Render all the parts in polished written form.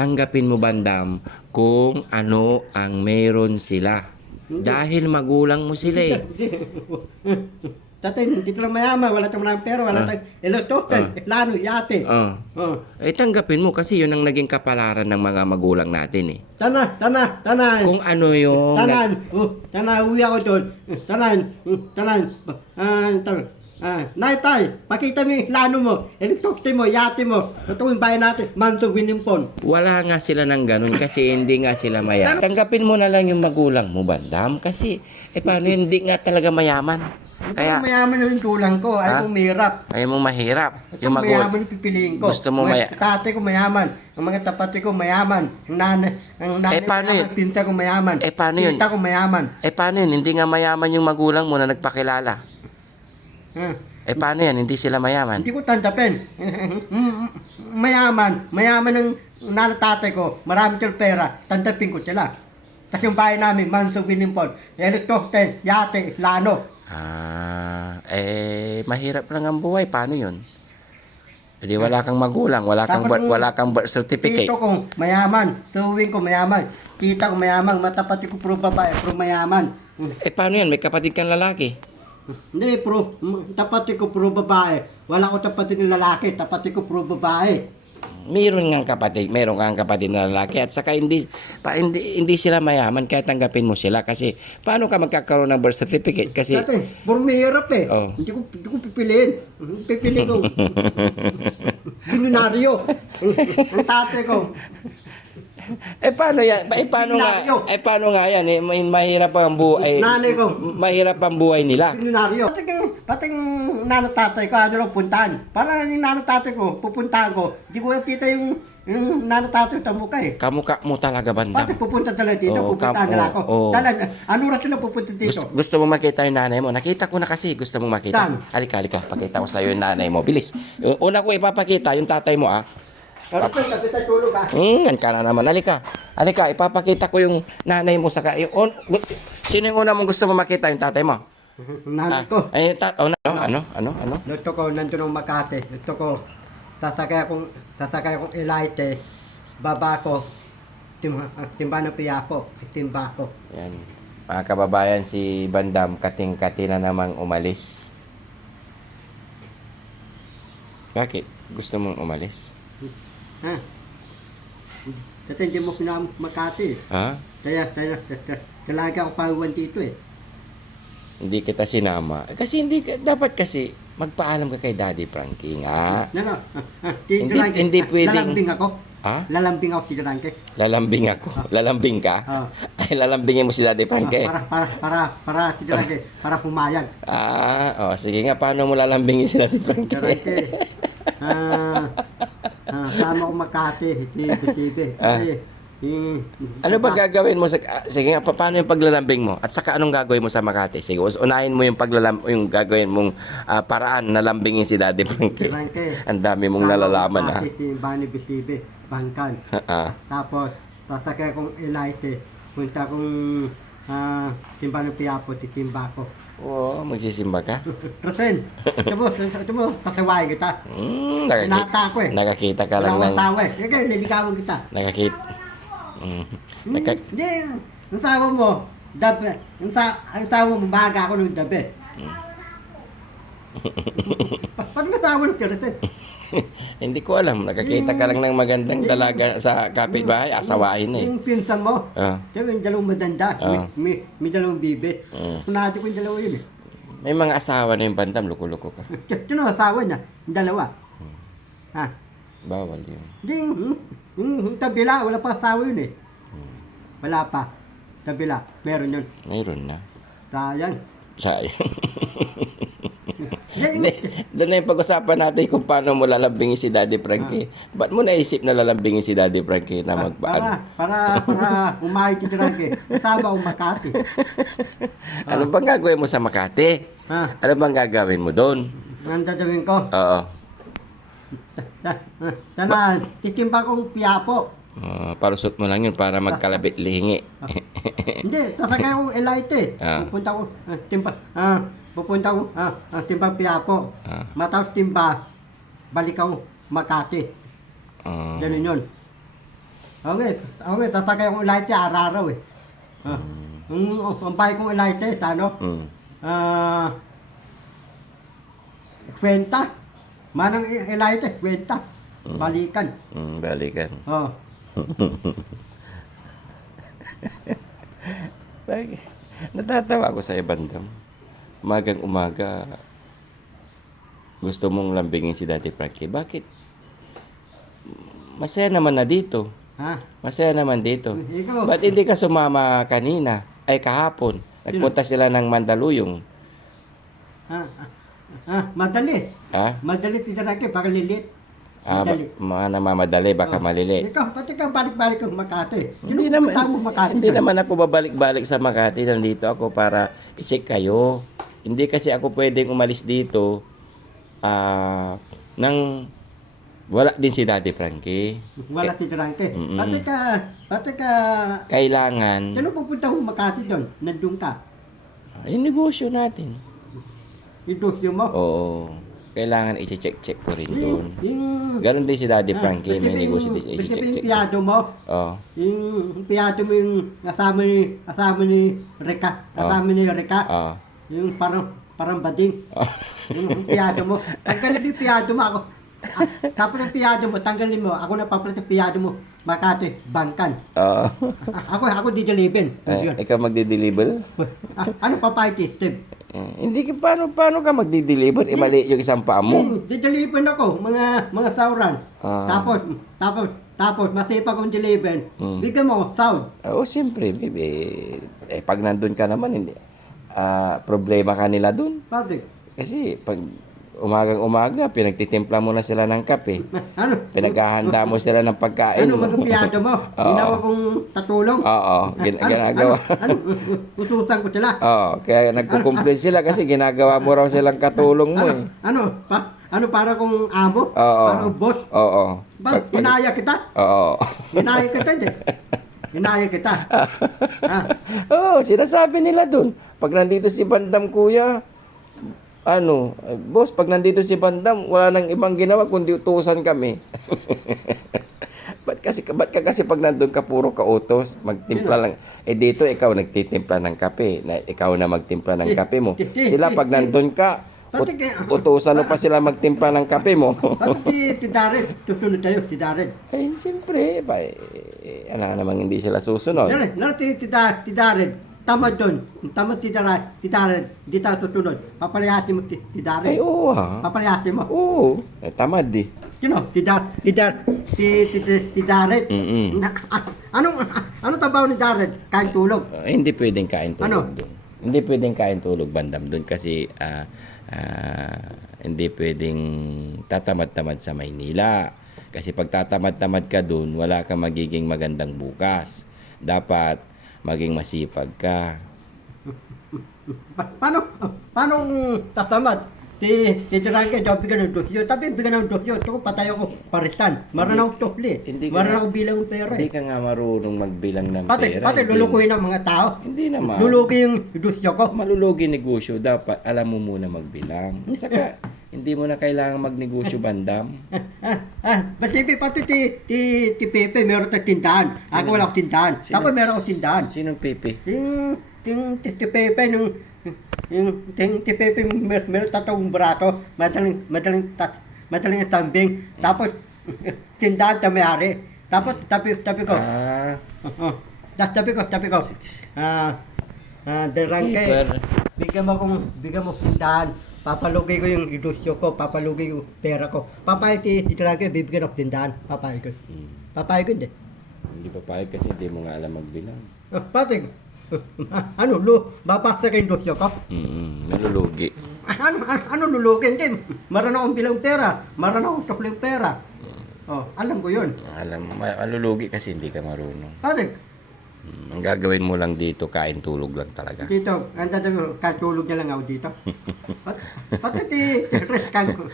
tanggapin mo bandam kung ano ang meron sila. Dahil magulang mo sila eh. Tatay, hindi ko lang mayaman, wala tayong maraming pera, wala tayong electrocan, plano, yate. Eh tanggapin mo kasi yun ang naging kapalaran ng mga magulang natin eh. Tanan. Kung ano yung... Tanan, uwi ako doon. Tanan. Nay, pakita mo yung plano mo, electrocan mo, yate mo. Ito yung bayan natin, Manso Winimpon. Wala nga sila ng ganun kasi hindi nga sila mayaman. Tanggapin mo na lang yung magulang mo, bandam. Kasi, paano hindi nga talaga mayaman? Kaya mayaman yung tulang ko, ayaw kong mahirap. Ayaw mo mahirap. Yung mayaman yung pipiliin ko. Gusto mo tatay ko mayaman, ang mga tapati ko mayaman, ang nanay paano mayaman, pinta ko mayaman, paano yun? tita ko mayaman. Paano yun? Hindi nga mayaman yung magulang mo na nagpakilala. Paano yan? Hindi sila mayaman. Hindi ko tanggapin. mayaman ng nanay tatay ko, marami silang pera, tanggapin ko sila. Kasi yung bahay namin, Manso Winimpon, electrocan, yate, lano. Mahirap lang ang buhay. Paano yun? Hindi wala kang magulang, wala kang birth certificate. Tito ko mayaman, tuwing ko mayaman, tita ko mayaman, matapat ko puro babae, puro mayaman. Paano yan? May kapatid kang lalaki. Hindi, tapat ko puro babae. Wala ko tapat ng lalaki, tapat ko puro babae. Meron kang kapatid na lalaki at saka hindi sila mayaman kaya tanggapin mo sila kasi paano ka magkakaroon ng birth certificate kasi puro mahirap eh. Hindi ko pipiliin. Pipili ko. Binaryo. Ang tatay ko. Paano yan? Paano nga yan? Mahirap ang buhay. Nanay ko. Mahirap ang buhay nila. Binaryo. Pating nanay-tatay ko, ano lang puntahan. Para yung nanay-tatay ko, pupuntahan ko. Hindi ko nakita yung nanay-tatay ko mukha eh. Kamukha mo talaga, bandam. Pati pupunta talaga dito, pupuntahan nila ako. Talaga, ano oras sila pupunta dito? Gusto mo makita yung nanay mo? Nakita ko na kasi. Gusto mo makita? Saan? Halika. Pakita ko sa'yo yung nanay mo. Bilis. Una ko ipapakita yung tatay mo Kapit tulog ah. Yan ka na naman. Halika, ipapakita ko yung nanay mo sa sino yung una mong gusto mo makita? Yung tatay mo? Nanay ko. Ano? Luto ko, nandun ang Makati. Luto ko, sasakay akong Elite. Baba ko, timba ng Piapo. Timba ko. Yan. Mga kababayan, si Bandam, kating-kati na namang umalis. Bakit? Gusto mong umalis? Dati hindi mo pinaka Makati. Kaya talaga ako paluwan dito eh. Hindi kita sinama. Kasi dapat kasi magpaalam ka kay Daddy Frankie nga. Hindi pwedeng... Lalambing ako. Lalambing ako si Frankie. Lalambing ako? Lalambing ka? Ay, lalambingin mo si Daddy Frankie. Para si Frankie. Para pumayag. Sige nga, paano mo lalambingin si Daddy Frankie? Frankie. Tama ko Makati, TV. Ano ba gagawin mo sige nga, paano yung paglalambing mo? At saka anong gagawin mo sa Makati? Sige, unahin mo yung gagawin mong paraan na lambingin si Daddy Frankie. Ang dami mong nalalaman ha. Bani TV, Bangkan. Tapos, sasakay akong Elite. Punta akong timba ng Piapo, titimba ko. Magsisimba ka? Rasen, ito mo, kasaway kita. Pinata ko eh. Nakakita ka lang ng... Wala ko eh. Liligawan kita. Nakakita. Hindi, ang sawa mo, dabi. Ang sawa mo, baga ako ng dabi. Paano nasawa ng Rasen? Hindi ko alam. Nakakita ka lang ng magandang dalaga sa kapitbahay. Asawain eh. Yung pinsan mo. Yung dalawang madanda. May dalawang bibi. Sunati ko yung dalawa yun eh. May mga asawa na yung Bandam. Luko-luko ka. Sino ang asawa niya? Yung dalawa. Bawal yun. Hindi. Yung tabila. Wala pa asawa yun eh. Wala pa. Tabila. Meron yun. Meron na. Sayang. Doon na yung pag-usapan natin kung paano mo lalambingin si Daddy Frankie. Ba't mo naisip na lalambingin si Daddy Frankie na para umayag si Frankie. Kasama akong Makati. Ano bang gagawin mo sa Makati? Ano bang gagawin mo doon? Ang dadawin ko? Oo. Titimba kong Piapo. Palusot mo lang yun para magkalabit lihingi. Hindi, sasakay akong Elite. Pupunta ko, timba Piapo. Matapos timba, balik ako Makati. Ganun yun. Okay, sasakay akong Elite araw-araw eh. Ang bahay kong Elite sa ano? Mm. Kwenta. Manang Elite, kwenta. Balikan. Balikan. Oh. Natatawa ako sa Bandam. Umagang umaga, gusto mong lambingin si Daddy Frankie. Bakit? Masaya naman na dito. Ha? Masaya naman dito. Ikaw. Ba't hindi ka sumama kanina? Ay kahapon. Nagpunta sila ng Mandaluyong. Madali. Ha? Madali tinarake, baka lilit. Ah, Madali. mga namamadali, baka malili. Ikaw, pati ka balik-balik ng Makati. Hindi naman, Mo Makati hindi doon? naman ako babalik-balik sa Makati. Nandito ako para i-check kayo. Hindi kasi ako pwedeng umalis dito nang wala din si Daddy Frankie. Wala tinarake. Mm-mm. Pati ka, Kailangan, sino pupunta mo Makati doon? Nandun ka. yung negosyo natin. Indusyo mo. Oo. Kailangan i-check ko rin doon. Yung Ganon din si Daddy Frankie. May negosyo din Basta yung i-check. piyado mo. Oo. Yung piyado mo yung kasama ni Rika. Kasama ni Rika. Oo. Yung parang bading. Oh. Yung piyado mo. Tanggalin mo yung piyado mo ako. Tapos yung piyado mo, tanggalin mo. Ako na papalit yung piyado mo. Makati, bangkan. Oo. Ako didilibin. Ikaw magdi-deliver? Ano papayag Steve? Hindi ka, paano ka magdi-deliver? Mali yung isang paa mo. Didilibin ako, mga sauran. Ah. Tapos masipag kong dilibin. Bigyan mo ako sound. Oo, siyempre, baby. Pag nandun ka naman, hindi. Problema ka nila dun. Bakit? Kasi pag umagang-umaga, pinagtitimpla mo na sila ng kape. Ano? Pinaghahanda mo sila ng pagkain Ano mo. mga piyado mo? Oo. Ginawa kong tatulong? Oo, ginagawa. Ano? Utusan ko sila? Oo, kaya nagko-complain sila kasi ginagawa mo raw silang katulong mo eh. Ano para kong amo? Oo. Para kong boss? Oo. Ba, inaya kita? Oo. Inaya kita hindi. Inaya kita. Oo, sinasabi nila dun. Pag nandito si Bandam, kuya, boss, pag nandito si Bandam, wala nang ibang ginawa kundi utusan kami. Ba't ka kasi pag nandun ka puro ka-utos, magtimpla lang. Dito ikaw nagtitimpla ng kape. Ikaw na magtimpla ng kape mo. Sila pag nandun ka, utusan mo pa sila magtimpla ng kape mo. Pati si Darren, susunod tayo, si Darren. Siyempre, namang hindi sila susunod. Si Darren, tamad doon. Tamad si Darren, di tayo susunod. Papalayasin mo si Darren. Oo ha. Papalayasin mo. Oo. Tamad di. Sino? Si Darren. Mm-mm. Anong trabaho ni Darren? Kain tulog. Hindi pwedeng kain tulog Ano? doon. Hindi pwedeng kain tulog, Bandam, doon kasi hindi pwedeng tatamad-tamad sa Maynila. Kasi pag tatamad-tamad ka doon, wala kang magiging magandang bukas. Dapat maging masipag ka. Paano tatamad? Si Duranke, daw bigyan ng dosyo. Tapi bigyan ng dosyo. Ito ko patay ako parisan. Maranaw topli. Hindi ka Maranaw bilang pera. Hindi ka nga marunong magbilang ng Pati pera. lulukuhin ng mga tao. Hindi naman. Luluki yung dosyo ko. Malulugi negosyo, dapat alam mo muna magbilang. Saka, hindi mo na kailangan magnegosyo, Bandam. Basta pati ti Pepe, meron tayong tindahan. Ako wala akong tindahan. Tapos meron akong tindahan. Sinong Pepe? Yung ti Pepe, yung ti Pepe, meron tatong brato. Madaling tambing. Tapos, tindahan ta may-ari. Tapos, tabi ko. Tabi ko. Derangke, bigyan mo tindahan. Papalugi ko yung idusyo ko, papalugi yung pera ko. Papayag ti Derangke, bibigyan ako tindahan. Papayag ko. Papayag ko hindi. Hindi papayag kasi hindi mo nga alam magbilang. Pati, babaksa ka yung dusyo ko? Nalulugi. Ano lulugi? Hindi, maranaw akong bilang pera. Maranaw akong tukling pera. Alam ko yun. Malulugi kasi hindi ka marunong. Pati, Ang gagawin mo lang dito, kain tulog lang talaga. dito, ang dadami mo, katulog na lang ako dito. Pati ti Chris, katulog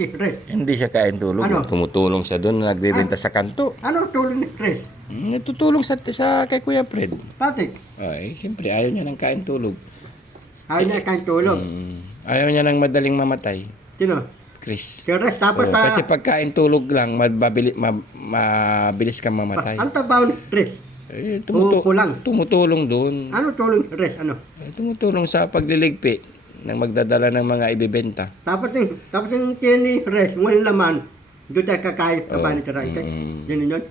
ti Chris. Hindi siya kain tulog. Ano? Tumutulong siya doon, nagbebenta sa kanto. Ano tulog ni Chris? Natutulong sa kay Kuya Fred. Pati, Siyempre, ayaw niya ng kain tulog. ayaw niya katulog. Ayaw niya ng madaling mamatay. Sino? Chris. Chris, tapos Oo, kasi pagkain tulog lang, mabilis kang mamatay. ano trabaho ni Chris? Eh, Kulang. tumutulong doon. Ano tulong Chris? Ano? Tumutulong sa pagliligpit ng magdadala ng mga ibibenta. Tapos yung tiyan ni Chris, walang laman, doon tayo kakain sa bahay ni Tarangke. Yun yun.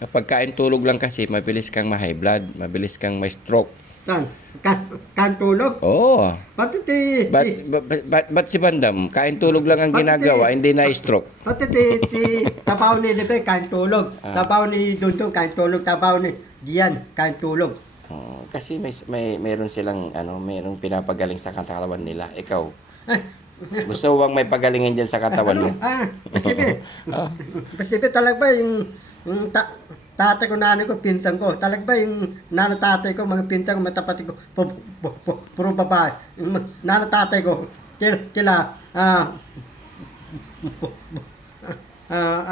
Kapag kain tulog lang kasi, mabilis kang ma-high blood, mabilis kang may stroke. Saan? Kan tulog? Oo. Pati Ba't si Bandam, kain tulog lang ang ginagawa, hindi na stroke? Pati tabaw ni Libe, kain tulog. Tabaw ni Dundong, kain tulog. Tabaw ni Gian, kain tulog. Kasi mayroon silang mayroong pinapagaling sa katawan nila. Ikaw, gusto mo bang may pagalingin diyan sa katawan mo? Pasipi talaga ba yung tatay ko, nanay ko, pinsan ko. Talaga ba yung tatay ko, mga pinsan ko, matapati ko, puro babae. Yung tatay ko, sila,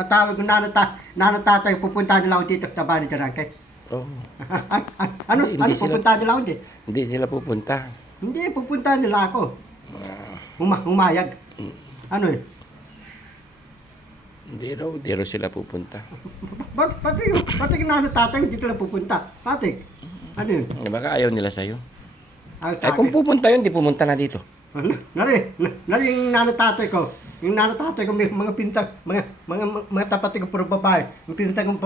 tawag ko tatay ko, pupunta nila ako dito sa bahay ni Tarangke. Oh. Ano Hindi sila- pupunta nila ako dito? Hindi sila pupunta. Hindi, pupunta nila ako. Humayag. Ano eh? Hindi raw sila pupunta. Pati yung tatay, dito lang pupunta. Pati. Ano yun? Baka ayaw nila sa'yo. Ay, Kung pupunta yun, di pumunta na dito. Nari yung tatay ko. Yung tatay ko, may mga pintang, mga tapati ko puro babae. Yung pintang ko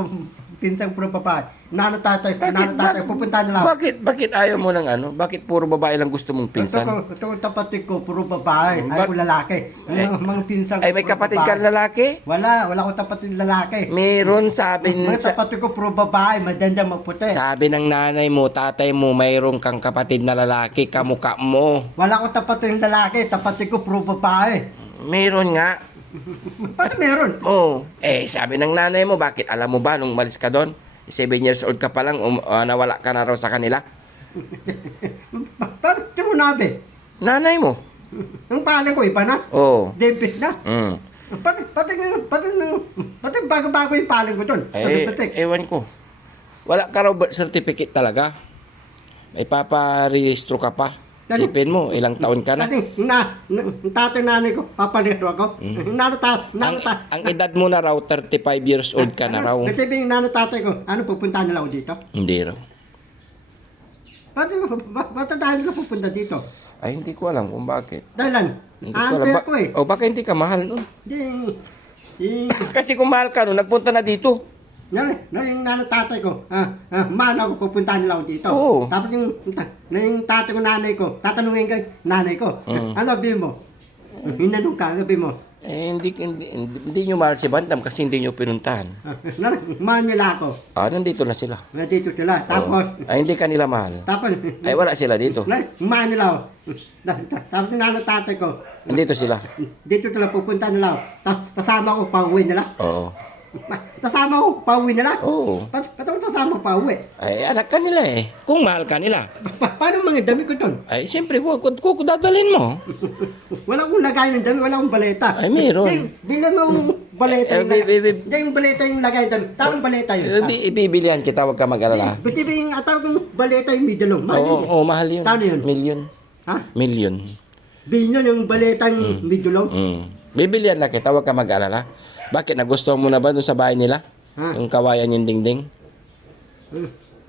puro babae. Tatay, pupunta nila ako. Bakit ayaw mo ng Bakit puro babae lang gusto mong pinsan? Ito ko tapati ko, puro babae. Ayaw ko lalaki. Mga pinsang Ay, may kapatid ka lalaki? Wala akong tapatid lalaki. Meron, sabi Mga tapatid ko, puro babae, maganda maputi. sabi ng nanay mo, tatay mo, mayroong kang kapatid na lalaki, kamukha mo. Wala akong tapatid lalaki, tapatid ko, puro babae. Meron nga. Bakit meron? Oh, sabi ng nanay mo, bakit alam mo ba nung malis ka doon? 7 years old ka pa lang, nawala ka na raw sa kanila? Bakit mo nabi? Nanay mo. Ang pangalan ko, iba na. Oh. David na. Mm. Pati bago-bago yung pangalan ko doon. Ewan ko. Wala ka raw birth certificate talaga. May paparehistro ka pa. Sipin mo, ilang taon ka na. Tatay nanay ko, papalito ako. Ang edad mo na raw, 35 years old ka na raw. Kasi yung tatay ko, pupunta nila ako dito? Hindi raw. Ba't dahil ka pupunta dito? Ay, hindi ko alam kung bakit. Dahilan, Hindi ko alam. ante ko eh. Baka hindi ka mahal nun. Hindi, Kasi kung mahal ka nun, nagpunta na dito. yung tatay ko, mana ako, pupunta nila ako dito. Oo. Tapos yung tatay ko, nanay ko, tatanungin ka, nanay ko, ano sabihin mo? Hinanong ka, sabihin mo, Hindi nyo mahal si Bandam kasi hindi nyo pinuntahan. mahal nila ako. Nandito na sila. Nandito sila. Tapos, Ay, hindi ka nila mahal. Ay, wala sila dito. mahal nila ako. Tapos yung tatay ko, Nandito sila. dito sila pupunta nila ako. Tapos kasama ko, pauwi nila. Oo. Kasama ko, pauwi nila. Oo. Ba't ako kasama pauwi? Ay, anak ka nila eh. Kung mahal ka nila. Paano mga dami ko doon? Ay, siyempre, kung dadalhin mo. Wala akong lagay ng dami, wala akong baleta. Ay, meron. Bilan mo yung baleta yung lagay. Hindi yung baleta yung lagay doon. Tamang baleta yun. Ibibilihan kita, huwag ka mag-alala. Basta yung atawag ng baleta yung midulong. Oo, mahal yun. Tano yun? Million. Ha? Million. Bilyon yung baleta yung midulong. Bibilihan na kita, huwag ka mag-alala. Bakit? Nagustuhan mo na ba doon sa bahay nila? Ha? Yung kawayan yung dingding?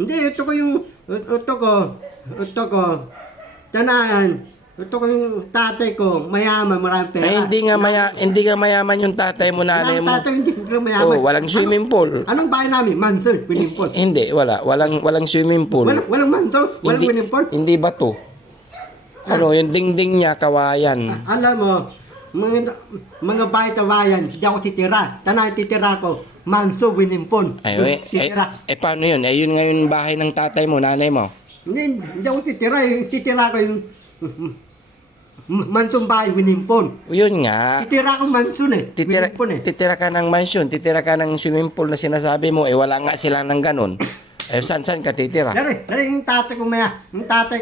Hindi, ito ko, tanahan. Ito ko yung tatay ko, mayaman, maraming pera. Ay, hindi nga mayaman yung tatay mo, nanay mo. Tatay hindi ko mayaman. Walang swimming pool. Anong bahay namin? Mansion, winning pool. Hindi, wala. Walang swimming pool. Walang mansion, walang winning pool. Hindi bato. Yung dingding niya, kawayan. Alam mo, mga bahay-tawayan, di ako titira. Tanahan titira ko, manso, winning pool. Titira. Paano yun? Yun nga yung bahay ng tatay mo, nanay mo. Hindi ako titira. Titira ko yung mansong bahay, winning pool. Yun nga. Titira ko mansion eh. Winning pool eh. Titira ka ng mansion, titira ka ng swimming pool na sinasabi mo, wala nga sila ng ganun. Saan ka titira? Dari yung tatay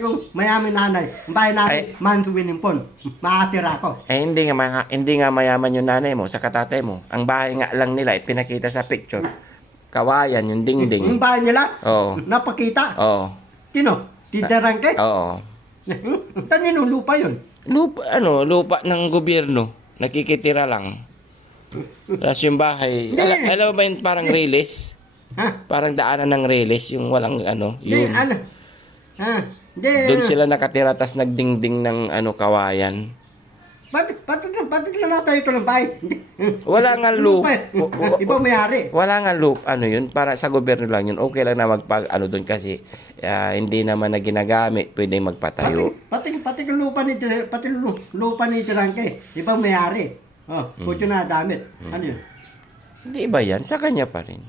kong mayaman nanay. Ang bahay namin, manso, winning pool. Makatira ko. Hindi nga mayaman yung nanay mo sa katatay mo. Ang bahay nga lang nila, pinakita sa picture. Kawayan, yung dingding. Yung bahay nila, Oo. napakita. Oo. Sino? Titirangke? Oo. Tanin ng lupa yun. Lupa ng gobyerno. Nakikitira lang. Tapos yung bahay. Alam mo ba yung parang reles? Ha? Parang daanan ng reles, yung walang Hindi, yun. Hindi. Doon sila nakatira, tapos nagdingding ng kawayan. Ba't na tayo ito ng bahay? Wala nga loop. Iba may-ari. Wala nga loop, yun, para sa gobyerno lang yun. Okay lang na doon kasi hindi naman na ginagamit, pwede magpatayo. Pati yung lupa ni Tirangke. Iba may-ari. Kutyo na damit. Ano yun? Hindi iba yan, sa kanya pa rin.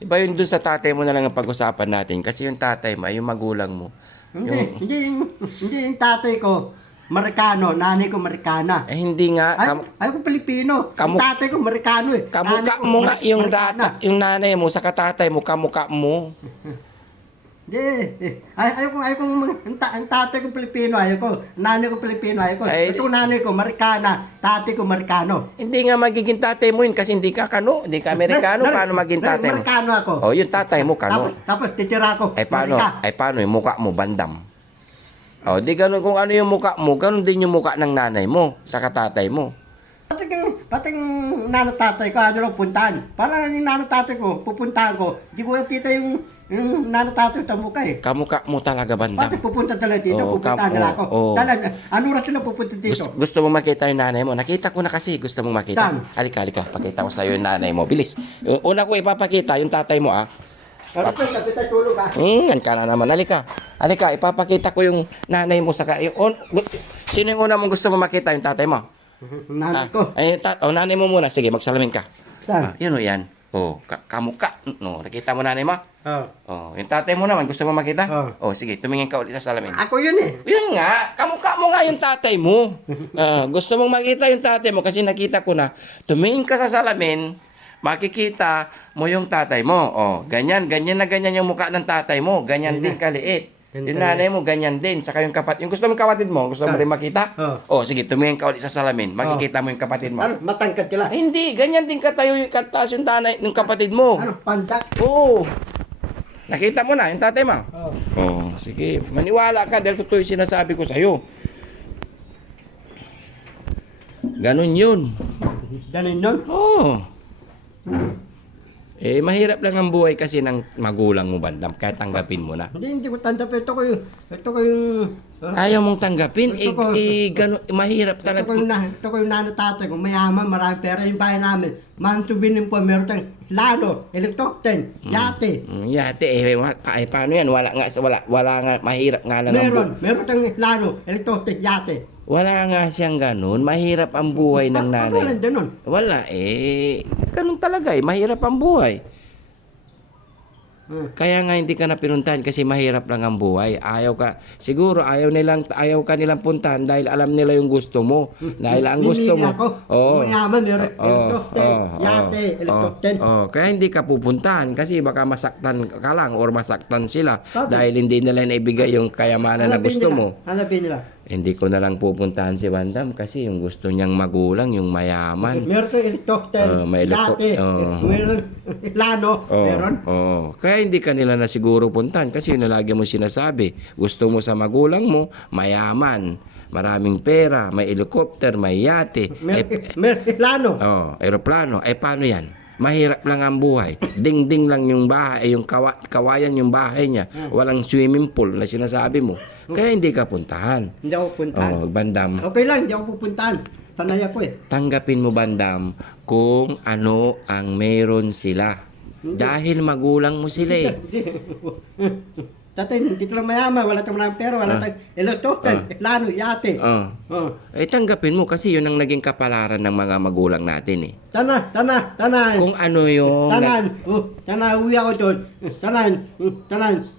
Iba yun doon sa tatay mo na lang ang pag-usapan natin. Kasi yung tatay mo, yung magulang mo. Hindi yung tatay ko, Marikano, nanay ko Marikana. Hindi nga. Ay ko Pilipino. Yung tatay ko Marikano eh. Kamukha mo nga yung nanay mo sa katatay mo, kamukha mo. Hindi. Ayoko ang tatay ko Pilipino, ayoko. Nanay ko Pilipino, ayoko. Ito nanay ko Marikana, tatay ko Marikano. Hindi nga magiging tatay mo yun kasi hindi ka Kano, hindi ka Amerikano. Paano maging tatay mo? Marikano ako. Oh, yung tatay mo Kano. Tapos titira ko. Paano yung mukha mo bandam? Oh, di ganun kung ano yung mukha mo, ganun din yung mukha ng nanay mo sa katatay mo. Pati yung nanotatay ko, ano lang puntahan. Parang yung nanotatay ko, pupuntahan ko. Di ko tita yung nanotatay sa mukha eh. Kamukha mo talaga bandam. Pati pupunta talaga dito, pupuntahan nila ako. Ano oras sila pupunta dito? Gusto mo makita yung nanay mo? Nakita ko na kasi, gusto mong makita. Saan? Halika, pakita ko sa'yo yung nanay mo. Bilis. Una ko ipapakita yung tatay mo Ano ito, kapitay tulog yan ka na naman. Halika, ipapakita ko yung nanay mo saka sino yung una mong gusto mo makita, yung tatay mo? Nanay ko. Nanay mo muna. Sige, magsalamin ka. Saan? Yun o yan. Kamukha. Nakita mo nanay mo? Yung tatay mo naman, gusto mo makita? Sige, tumingin ka ulit sa salamin. Ako yun eh. Yun nga, kamukha mo nga yung tatay mo. Gusto mong makita yung tatay mo kasi nakita ko na tumingin ka sa salamin, makikita mo yung tatay mo. Ganyan na ganyan yung mukha ng tatay mo. Ganyan din kaliit. Yung nanay mo, ganyan din. Saka yung kapatid. Yung gusto mong kapatid mo, gusto mo rin makita? Sige, tumingin ka ulit sa salamin. Makikita mo yung kapatid mo. Ano, matangkad sila? Hindi, ganyan din katayo yung kataas yung tanay ng kapatid mo. Ano, panda? Oo. Nakita mo na yung tatay mo? Sige. Maniwala ka dahil totoo yung sinasabi ko sa'yo. Ganun yun. Ganun yun? Mahirap lang ang buhay kasi ng magulang mo bandam. Kaya tanggapin mo na. Hindi ko tanggapin. Ito ko yung... Ayaw mong tanggapin? Ganun, mahirap talaga. Ito ko yung nanotatay ko. Mayaman, marami pera yung bahay namin. Mansubinin po, meron tayong lano, helicopter, yate. Yate, paano yan? Wala nga, mahirap nga lang ang Meron tayong lano, helicopter, yate. Wala nga siyang ganun. Mahirap ang buhay ng nanay. Wala ganun. Wala ganun talaga mahirap ang buhay. Kaya nga hindi ka na pinuntahan kasi mahirap lang ang buhay. Siguro ayaw ka nilang puntahan dahil alam nila yung gusto mo. Dahil ang gusto mo. Mayaman, helicopter, yate, helicopter. Kaya hindi ka pupuntahan kasi baka masaktan ka lang or masaktan sila dahil hindi nila naibigay yung kayamanan na gusto mo. Hanapin nila. Hindi ko na lang pupuntahan si Bandam kasi yung gusto niyang magulang, yung mayaman. Meron tayong helicopter, yate, meron lano, meron. Kaya hindi ka nila na siguro puntahan kasi yun na lagi mo sinasabi. Gusto mo sa magulang mo, mayaman, maraming pera, may helicopter, may yate. Meron plano. Aeroplano. Paano yan? Mahirap lang ang buhay. Ding-ding lang yung bahay, yung kawayan yung bahay niya. Walang swimming pool na sinasabi mo. Kaya hindi ka puntahan. Hindi ako puntahan. Bandam. Okay lang, hindi ako pupuntahan. Sanay ako Tanggapin mo, Bandam, kung ano ang meron sila. Dahil magulang mo sila Tatay, dito lang mayaman, wala tayong pera, wala tayong helicopter, plano, yate. Tanggapin mo kasi yun ang naging kapalaran ng mga magulang natin Tanan. Kung ano yung... Tanan, uwi ako doon. Tanan.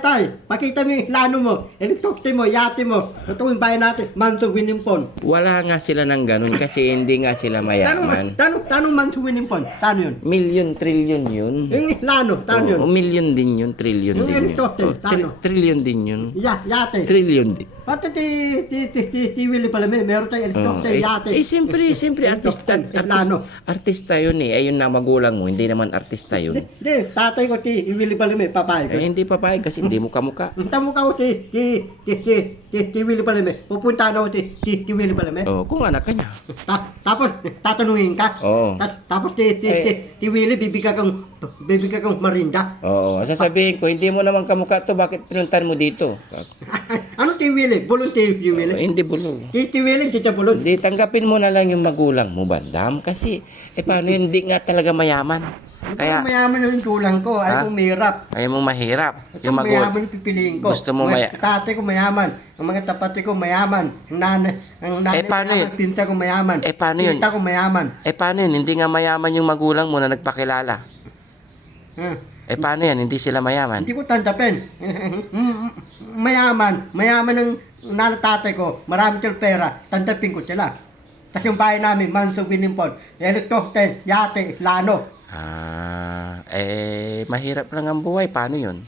Tay, pakita mo yung plano mo, helicopter mo, yate mo. Ito yung bayan natin, Manso Winimpon. Wala nga sila ng ganun kasi hindi nga sila mayaman. Tanong Manso Winimpon, tano yun? Million, trillion yun. Yung plano, tano yun? Million din yun, trillion yung din yun. helicopter, tano? Trillion din yun. Yate. Trillion din. Pati ti Willie pala meron tayong helicopter, yate. Siyempre, artista yun eh. Ayun na magulang mo, hindi naman artista yun. Hindi, tatay ko ti Willie pala papayag ko. Hindi papayag kasi hindi mo kamukha. Tamo ka ko ti Willie pala pupunta na ko ti Willie pala Oh, kung anak ka niya. Tapos tatanungin ka. Oo. Tapos ti Willie bibigyan kang marinda. Oo, sasabihin ko, hindi mo naman kamukha to, bakit pinuntan mo dito? Ano ti Willie? Bulong ti Willie? Hindi bulong. Ti Willie, ti Bulong. Hindi, tanggapin mo na lang yung magulang mo, bandam. Kasi, paano yun, hindi nga talaga mayaman. Kaya mayaman yung tulang ko, ayaw kong mahirap. Ayaw mo mahirap. Yung mayaman yung pipiliin ko. Gusto mo tatay ko mayaman, ang mga tapat ko mayaman, ang nanay paano mayaman, yun? pinta ko mayaman, Paano yun? tita ko mayaman. Paano yun? Hindi nga mayaman yung magulang mo na nagpakilala. Paano yan? Hindi sila mayaman. Hindi ko tandapin. Mayaman ng nanay ko, marami silang pera, tandapin ko sila. Kasi yung bahay namin, Manso Binimpon, helicopter, yate, lano. Mahirap lang ang buhay. Paano yun?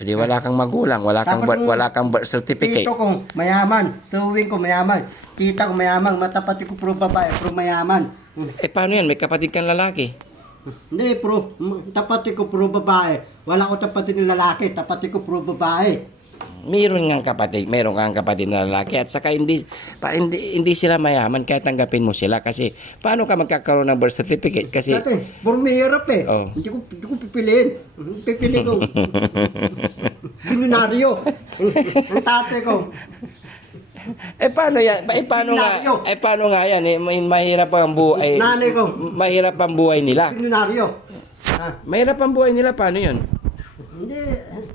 Hindi wala kang magulang, wala kang birth certificate. Tito ko mayaman, tuwing ko mayaman, tita ko mayaman, matapat ko puro babae, puro mayaman. Paano yan? May kapatid kang lalaki. Hindi, tapat ko puro babae. Wala ko tapat ng lalaki, tapat ko puro babae. Meron kang kapatid na lalaki at saka hindi sila mayaman kahit tanggapin mo sila kasi paano ka magkakaroon ng birth certificate kasi Dati, puro mahirap eh. Oh. Hindi ko pipiliin. Pipili ko. Binunaryo. Ang tatay ko. paano yan? Paano nga yan? Mahirap ang buhay. Nanay ko. Mahirap ang buhay nila. Binunaryo. Mahirap ang buhay nila, paano yun? Hindi,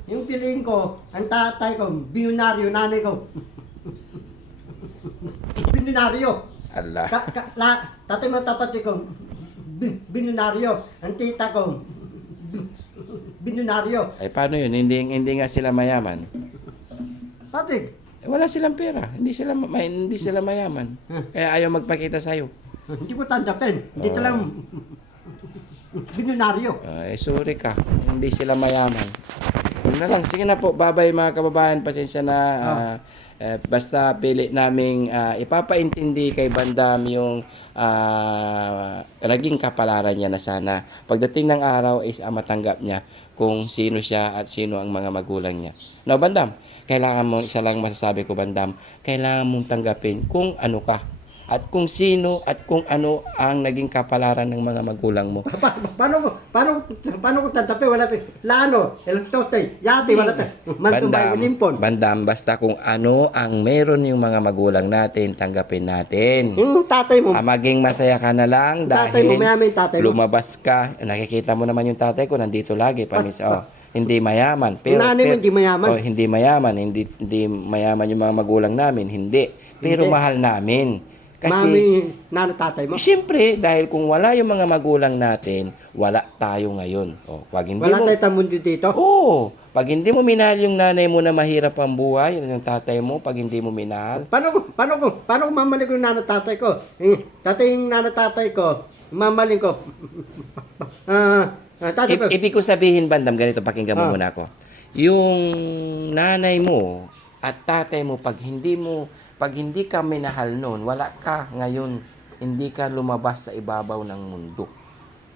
yung piliin ko, ang tatay ko, binunaryo, nanay ko. Binunaryo. Allah. Tatay mo tapat ko, binunaryo. Ang tita ko, binunaryo. Paano yun? Hindi nga sila mayaman. Patig, Wala silang pera. Hindi sila mayaman. Kaya ayaw magpakita sa'yo. hindi ko tandapin. Hindi talang binunaryo. Sorry ka. Hindi sila mayaman. Yun na lang. Sige na po. Bye-bye mga kababayan. Pasensya na. Basta pili naming ipapaintindi kay Bandam yung naging kapalaran niya na sana pagdating ng araw is matanggap niya kung sino siya at sino ang mga magulang niya. Now, Bandam, kailangan mo, isa lang masasabi ko, Bandam, kailangan mong tanggapin kung ano ka at kung sino at kung ano ang naging kapalaran ng mga magulang mo. Paano ko tatapi? Wala tayo. Lano, electote, yate, wala tayo. Bandam, basta kung ano ang meron yung mga magulang natin, tanggapin natin. Yung tatay mo. Maging masaya ka na lang Tatay mo, mayaman yung tatay mo. lumabas ka. Nakikita mo naman yung tatay ko, nandito lagi. Hindi mayaman. Nanay mo hindi mayaman. Hindi mayaman. Hindi mayaman yung mga magulang namin. Hindi. Pero Hindi. mahal namin. Kasi, Mami, tatay mo. siyempre, dahil kung wala yung mga magulang natin, wala tayo ngayon. Pag hindi Wala mo, tayo tamundo dito. pag hindi mo minahal yung nanay mo na mahirap ang buhay, yung tatay mo, pag hindi mo minahal, Paano ko mamalik yung tatay ko? Tatay yung tatay ko, mamaling ko. Tatay ko. ibig ko sabihin, Bandam, ganito, pakinggan mo muna ako. Yung nanay mo at tatay mo, pag hindi ka minahal noon, wala ka ngayon, hindi ka lumabas sa ibabaw ng mundo.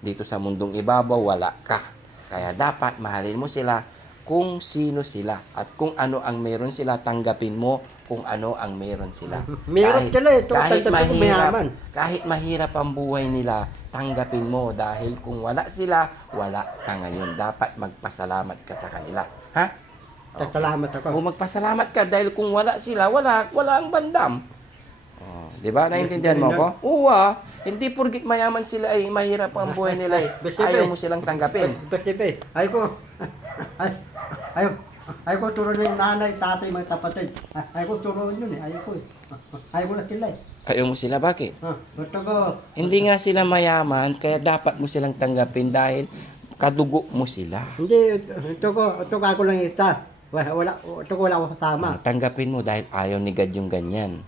Dito sa mundong ibabaw, wala ka. Kaya dapat mahalin mo sila kung sino sila. At kung ano ang meron sila, tanggapin mo kung ano ang meron sila. Meron sila eh. Kahit mahirap ang buhay nila, tanggapin mo. Dahil kung wala sila, wala ka ngayon. Dapat magpasalamat ka sa kanila. Ha? Salamat ako. Kung magpasalamat ka dahil kung wala sila, wala ang Bandam. Di ba? Naintindihan mo ako? Hindi porgit mayaman sila ay mahirap ang buhay nila eh. Ayaw mo silang tanggapin. Ayaw ko turuan yung nanay, tatay, mga kapatid. Ayaw ko turuan yun eh. Ayaw ko na sila eh. Ayaw mo sila, bakit? Ito ko. Hindi nga sila mayaman, kaya dapat mo silang tanggapin dahil kadugo mo sila. Hindi, ito ko ako lang isa. Wala ako kasama. Tanggapin mo dahil ayaw ni God yung ganyan.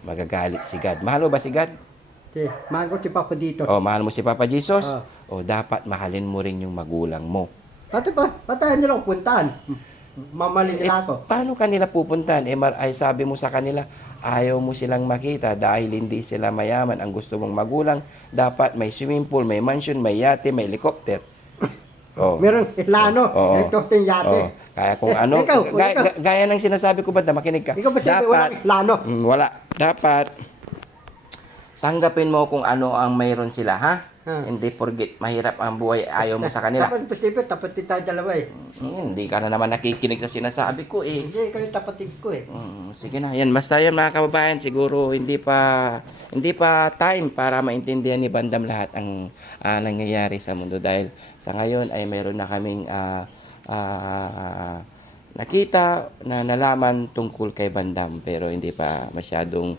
Magagalit si God. Mahal mo ba si God? Mahal ko si Papa dito. Mahal mo si Papa Jesus? Dapat mahalin mo rin yung magulang mo. Patayin nila ako puntahan. Mamaling nila ako. Paano kanila pupuntahan? Ay sabi mo sa kanila, ayaw mo silang makita dahil hindi sila mayaman. Ang gusto mong magulang, dapat may swimming pool, may mansion, may yate, may helicopter. Oh. Meron plano. Oo. Ito yung yate. Oh. Kaya kung ano, Ikaw. gaya ng sinasabi ko ba, makinig ka. Ikaw ba sabi walang plano? Wala. Dapat, tanggapin mo kung ano ang mayroon sila, ha? Hindi forget, mahirap ang buhay, ayaw mo sa kanila. Dapat posible, tapatin tayo dalawa eh. Hindi ka na naman nakikinig sa sinasabi ko eh. Hindi, ikaw yung tapatin ko eh. Sige na, yan. Basta yan mga kababayan, siguro hindi pa time para maintindihan ni Bandam lahat ang nangyayari sa mundo dahil sa ngayon ay mayroon na kaming nakita na nalaman tungkol kay Bandam pero hindi pa masyadong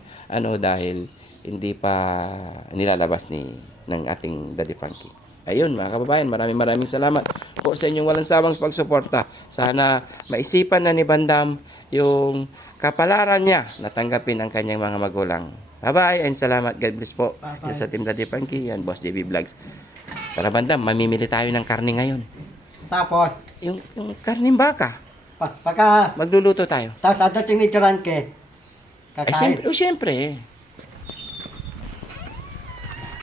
dahil hindi pa nilalabas ng ating Daddy Frankie. Ayun mga kababayan, maraming salamat po sa inyong walang sawang pagsuporta. Sana maisipan na ni Bandam yung kapalaran niya na tanggapin ang kanyang mga magulang. Bye-bye and salamat. God bless po. Yan sa Team Daddy Frankie, yan Boss JB Vlogs. Tara Bandam, mamimili tayo ng karne ngayon. Tapos, Yung karning baka. pagka, Magluluto tayo. tapos dadating ni Durante, Ay, kakain. siyempre.